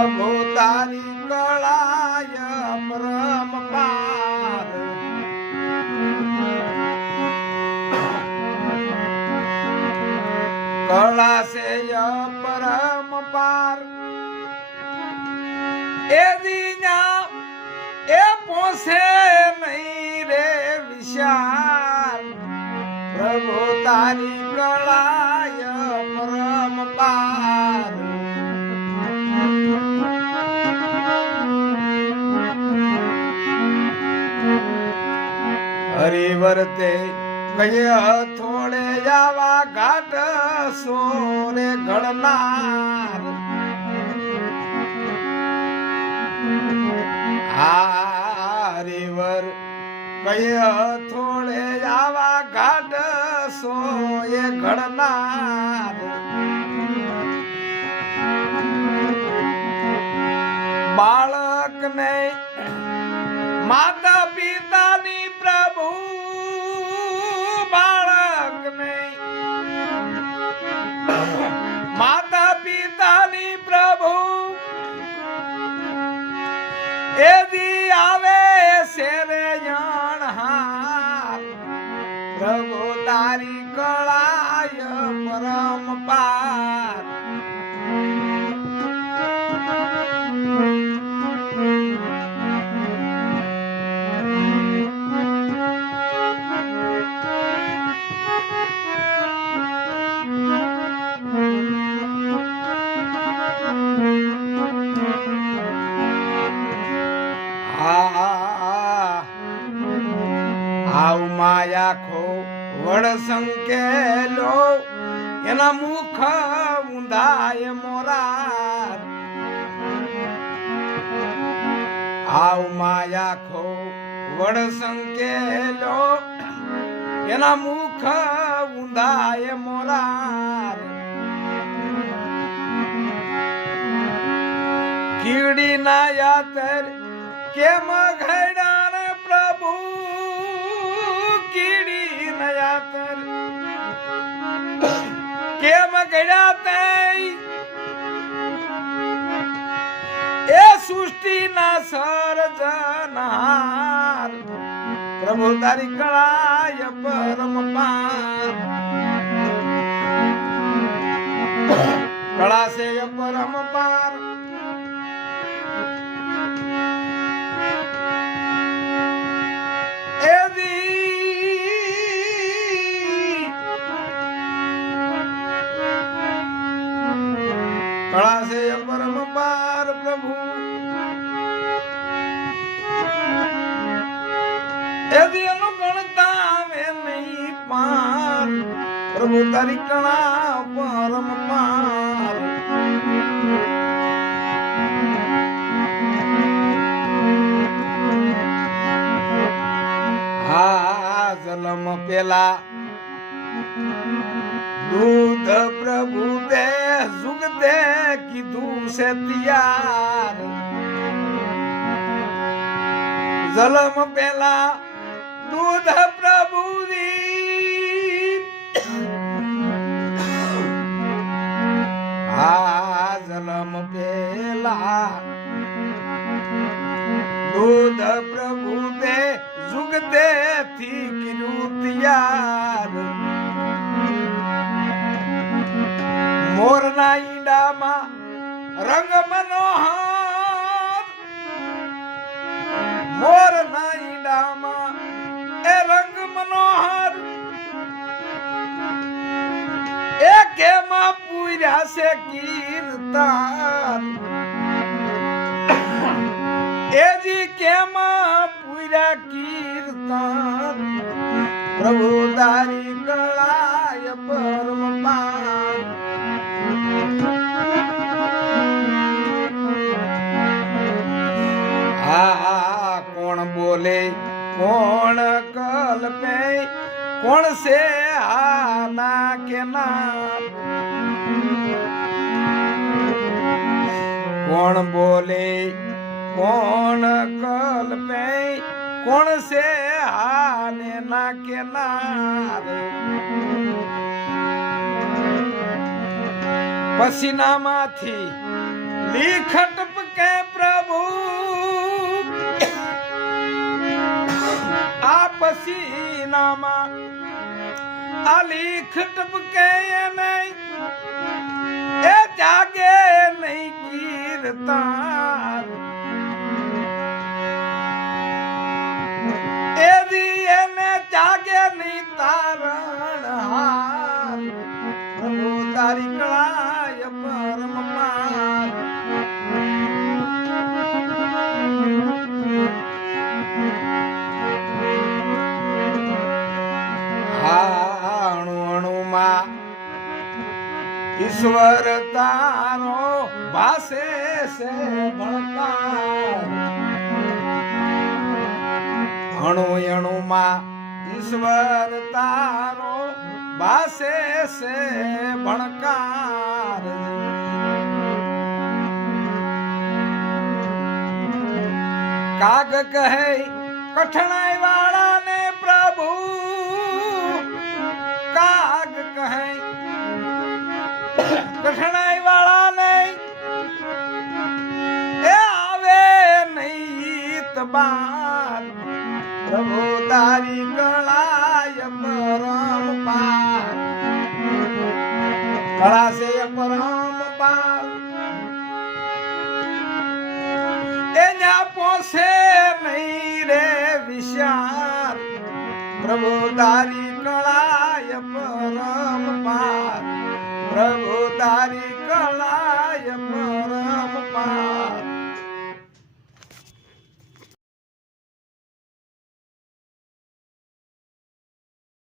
प्रभु तारी कलाय परम पार कला से परम पार ए दीना ए पोसे नहीं रे विशाल प्रभु तारी कलाय परम पार हरिवर्ते कहे थोड़े जावा घाट सोरे घड़नार हरिवर कहे थोड़े जावा घाट सोए घड़नार बालक ने माता पिता नी प्रभु बालक ने माता पिता नी प्रभु यदि आवे शेरे जान हार प्रभु तारी कलाय परम पार आव माया खो वड़ संकेलो एना मुख ऊंधाय मोरार आव माया खो वड़ संकेलो एना मुख ऊंधाय मोरार कीड़ी ना यातर केम घड़ान प्रभु कीड़ी नया तर केम घड़ाते ए सृष्टि ना सर्जनहार प्रभु तारी कलाय परम पार कला से परम पार कला से परम पार प्रभु यदि अनुगणता में नहीं पार प्रभु तारी कला परम पार हा जलम पेला दूध प्रभु दे जुग दे कीधु से तैयार जलम पेला दूध प्रभु दी जलम पेला दूध प्रभु दे जुग दे थी कीधु तैयार मोरना ईंडामा रंग मनोहर मोरना ईंडामा ए रंग मनोहर एके मां पूरा से कीर्तन ए जी के मां पूरा कीर्तन प्रभु तारी कलाय परम पार कौन बोले कौन कल्पे कौन से आना के नाम कौन बोले कौन कल्पे कौन से आने ना के नारे पसीना माथी લીખટ सीनामा आलीख टपके नहीं ए जागे नहीं कीरतान ए दिए ने जागे नहीं तारण हार प्रभु तारी कलाय परम पार ईश्वर तारो भासे से भड़कार अणु अणु मां ईश्वर तारो भासे से भड़कार काग कहे कठिनाई वाला ने प्रभु काग कहे कठिनाई वाला नहीं ए आवे नहीं तबार प्रभु तारी कलाय परम पार कला से परम पार ए न्या पोसे नहीं रे विचार प्रभु तारी कलाय परम पार प्रभु तारी